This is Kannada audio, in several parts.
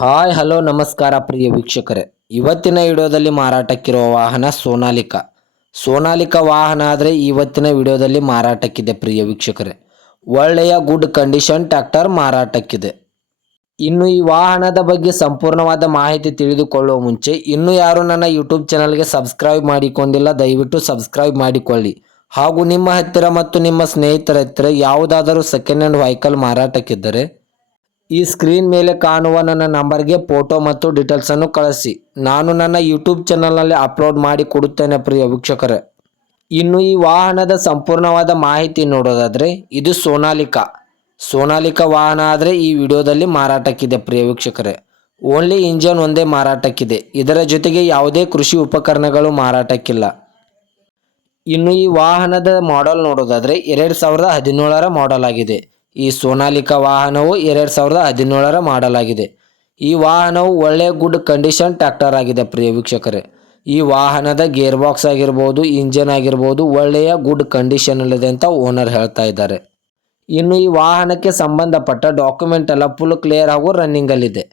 ಹಾಯ್ ಹಲೋ ನಮಸ್ಕಾರ ಪ್ರಿಯ ವೀಕ್ಷಕರೇ. ಇವತ್ತಿನ ವಿಡಿಯೋದಲ್ಲಿ ಮಾರಾಟಕ್ಕಿರುವ ವಾಹನ ಸೋನಾಲಿಕಾ ವಾಹನ ಆದರೆ ಇವತ್ತಿನ ವಿಡಿಯೋದಲ್ಲಿ ಮಾರಾಟಕ್ಕಿದೆ ಪ್ರಿಯ ವೀಕ್ಷಕರೇ. ಒಳ್ಳೆಯ ಗುಡ್ ಕಂಡೀಷನ್ ಟ್ರ್ಯಾಕ್ಟರ್ ಮಾರಾಟಕ್ಕಿದೆ. ಇನ್ನು ಈ ವಾಹನದ ಬಗ್ಗೆ ಸಂಪೂರ್ಣವಾದ ಮಾಹಿತಿ ತಿಳಿದುಕೊಳ್ಳುವ ಮುಂಚೆ ಇನ್ನೂ ಯಾರು ನನ್ನ ಯೂಟ್ಯೂಬ್ ಚಾನಲ್ಗೆ ಸಬ್ಸ್ಕ್ರೈಬ್ ಮಾಡಿಕೊಂಡಿಲ್ಲ, ದಯವಿಟ್ಟು ಸಬ್ಸ್ಕ್ರೈಬ್ ಮಾಡಿಕೊಳ್ಳಿ. ಹಾಗೂ ನಿಮ್ಮ ಹತ್ತಿರ ಮತ್ತು ನಿಮ್ಮ ಸ್ನೇಹಿತರ ಹತ್ತಿರ ಯಾವುದಾದರೂ ಸೆಕೆಂಡ್ ಹ್ಯಾಂಡ್ ವೆಹಿಕಲ್ ಮಾರಾಟಕ್ಕಿದ್ದರೆ ಈ ಸ್ಕ್ರೀನ್ ಮೇಲೆ ಕಾಣುವ ನನ್ನ ನಂಬರ್ಗೆ ಫೋಟೋ ಮತ್ತು ಡೀಟೇಲ್ಸನ್ನು ಕಳಿಸಿ. ನಾನು ನನ್ನ ಯೂಟ್ಯೂಬ್ ಚಾನಲ್ನಲ್ಲಿ ಅಪ್ಲೋಡ್ ಮಾಡಿ ಕೊಡುತ್ತೇನೆ ಪ್ರಿಯ ವೀಕ್ಷಕರೇ. ಇನ್ನು ಈ ವಾಹನದ ಸಂಪೂರ್ಣವಾದ ಮಾಹಿತಿ ನೋಡೋದಾದರೆ ಇದು ಸೋನಾಲಿಕಾ ವಾಹನ ಆದರೆ ಈ ವಿಡಿಯೋದಲ್ಲಿ ಮಾರಾಟಕ್ಕಿದೆ ಪ್ರಿಯ ವೀಕ್ಷಕರೇ. ಓನ್ಲಿ ಇಂಜನ್ ಒಂದೇ ಮಾರಾಟಕ್ಕಿದೆ. ಇದರ ಜೊತೆಗೆ ಯಾವುದೇ ಕೃಷಿ ಉಪಕರಣಗಳು ಮಾರಾಟಕ್ಕಿಲ್ಲ. ಇನ್ನು ಈ ವಾಹನದ ಮಾಡೆಲ್ ನೋಡೋದಾದರೆ 2017ರ ಮಾಡೆಲ್ ಆಗಿದೆ. ಈ ಸೋನಾಲಿಕಾ ವಾಹನವು 2017ರ ಮಾಡೆಲ್ ಆಗಿದೆ. ಈ ವಾಹನವು ಒಳ್ಳೆಯ ಗುಡ್ ಕಂಡೀಷನ್ ಟ್ರ್ಯಾಕ್ಟರ್ ಆಗಿದೆ ಪ್ರಿಯ ವೀಕ್ಷಕರೇ. ಈ ವಾಹನದ ಗೇರ್ ಬಾಕ್ಸ್ ಆಗಿರ್ಬೋದು, ಇಂಜನ್ ಆಗಿರ್ಬೋದು ಒಳ್ಳೆಯ ಗುಡ್ ಕಂಡೀಷನಲ್ಲಿದೆ ಅಂತ ಓನರ್ ಹೇಳ್ತಾ ಇದ್ದಾರೆ. ಇನ್ನು ಈ ವಾಹನಕ್ಕೆ ಸಂಬಂಧಪಟ್ಟ ಡಾಕ್ಯುಮೆಂಟ್ ಎಲ್ಲ ಫುಲ್ ಕ್ಲಿಯರ್ ಹಾಗೂ ರನ್ನಿಂಗಲ್ಲಿದೆ.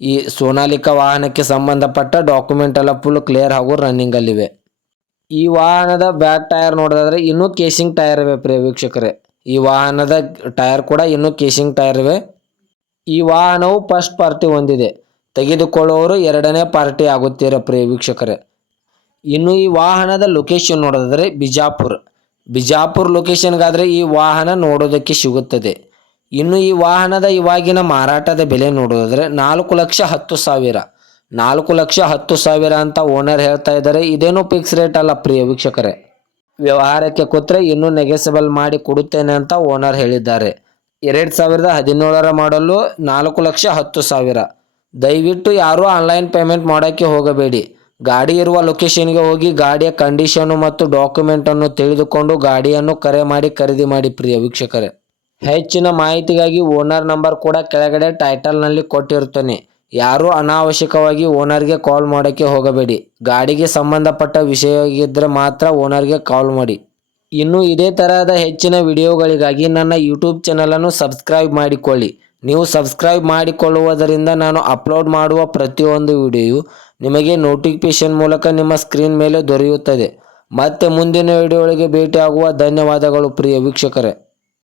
ಈ ಸೋನಾಲಿಕಾ ವಾಹನಕ್ಕೆ ಸಂಬಂಧಪಟ್ಟ ಡಾಕ್ಯುಮೆಂಟ್ ಎಲ್ಲ ಫುಲ್ ಕ್ಲಿಯರ್ ಹಾಗೂ ರನ್ನಿಂಗಲ್ಲಿವೆ. ಈ ವಾಹನದ ಬ್ಯಾಕ್ ಟೈರ್ ನೋಡೋದಾದ್ರೆ ಇನ್ನೂ ಕೇಸಿಂಗ್ ಟೈರ್ ಇವೆ ಪ್ರಿಯ ವೀಕ್ಷಕರೇ. ಈ ವಾಹನದ ಟೈರ್ ಕೂಡ ಇನ್ನೂ ಕೇಸಿಂಗ್ ಟೈರ್ ಇವೆ. ಈ ವಾಹನವು ಫಸ್ಟ್ ಪಾರ್ಟಿ ಹೊಂದಿದೆ. ತೆಗೆದುಕೊಳ್ಳುವವರು ಎರಡನೇ ಪಾರ್ಟಿ ಆಗುತ್ತೀರ ಪ್ರಿಯ ವೀಕ್ಷಕರೇ. ಇನ್ನು ಈ ವಾಹನದ ಲೊಕೇಶನ್ ನೋಡೋದಾದರೆ ಬಿಜಾಪುರ್ ಲೊಕೇಶನ್ಗಾದರೆ ಈ ವಾಹನ ನೋಡೋದಕ್ಕೆ ಸಿಗುತ್ತದೆ. ಇನ್ನು ಈ ವಾಹನದ ಇವಾಗಿನ ಮಾರಾಟದ ಬೆಲೆ ನೋಡೋದಾದರೆ 4,10,000 4,10,000 ಅಂತ ಓನರ್ ಹೇಳ್ತಾ ಇದ್ದಾರೆ. ಇದೇನು ಫಿಕ್ಸ್ ರೇಟ್ ಅಲ್ಲ ಪ್ರಿಯ ವೀಕ್ಷಕರೇ. ವ್ಯವಹಾರಕ್ಕೆ ಕೂತ್ರೆ ಇನ್ನೂ ನೆಗೆಸಬಲ್ ಮಾಡಿ ಕೊಡುತ್ತೇನೆ ಅಂತ ಓನರ್ ಹೇಳಿದ್ದಾರೆ. 2017ರ ಮಾಡಲು 4,10,000. ದಯವಿಟ್ಟು ಯಾರೂ ಆನ್ಲೈನ್ ಪೇಮೆಂಟ್ ಮಾಡೋಕ್ಕೆ ಹೋಗಬೇಡಿ. ಗಾಡಿ ಇರುವ ಲೊಕೇಶನ್ಗೆ ಹೋಗಿ ಗಾಡಿಯ ಕಂಡೀಷನು ಮತ್ತು ಡಾಕ್ಯುಮೆಂಟನ್ನು ತಿಳಿದುಕೊಂಡು ಗಾಡಿಯನ್ನು ಕರೆ ಮಾಡಿ ಖರೀದಿ ಮಾಡಿ ಪ್ರಿಯ ವೀಕ್ಷಕರೇ. ಹೆಚ್ಚಿನ ಮಾಹಿತಿಗಾಗಿ ಓನರ್ ನಂಬರ್ ಕೂಡ ಕೆಳಗಡೆ ಟೈಟಲ್ನಲ್ಲಿ ಕೊಟ್ಟಿರುತ್ತೇನೆ. ಯಾರೂ ಅನಾವಶ್ಯಕವಾಗಿ ಓನರ್ಗೆ ಕಾಲ್ ಮಾಡೋಕ್ಕೆ ಹೋಗಬೇಡಿ. ಗಾಡಿಗೆ ಸಂಬಂಧಪಟ್ಟ ವಿಷಯವಾಗಿದ್ದರೆ ಮಾತ್ರ ಓನರ್ಗೆ ಕಾಲ್ ಮಾಡಿ. ಇನ್ನು ಇದೇ ತರಹದ ಹೆಚ್ಚಿನ ವಿಡಿಯೋಗಳಿಗಾಗಿ ನನ್ನ ಯೂಟ್ಯೂಬ್ ಚಾನಲನ್ನು ಸಬ್ಸ್ಕ್ರೈಬ್ ಮಾಡಿಕೊಳ್ಳಿ. ನೀವು ಸಬ್ಸ್ಕ್ರೈಬ್ ಮಾಡಿಕೊಳ್ಳುವುದರಿಂದ ನಾನು ಅಪ್ಲೋಡ್ ಮಾಡುವ ಪ್ರತಿಯೊಂದು ವಿಡಿಯೋ ನಿಮಗೆ ನೋಟಿಫಿಕೇಶನ್ ಮೂಲಕ ನಿಮ್ಮ ಸ್ಕ್ರೀನ್ ಮೇಲೆ ದೊರೆಯುತ್ತದೆ. ಮತ್ತೆ ಮುಂದಿನ ವಿಡಿಯೋಗಳಿಗೆ ಭೇಟಿಯಾಗುವ. ಧನ್ಯವಾದಗಳು ಪ್ರಿಯ ವೀಕ್ಷಕರೇ.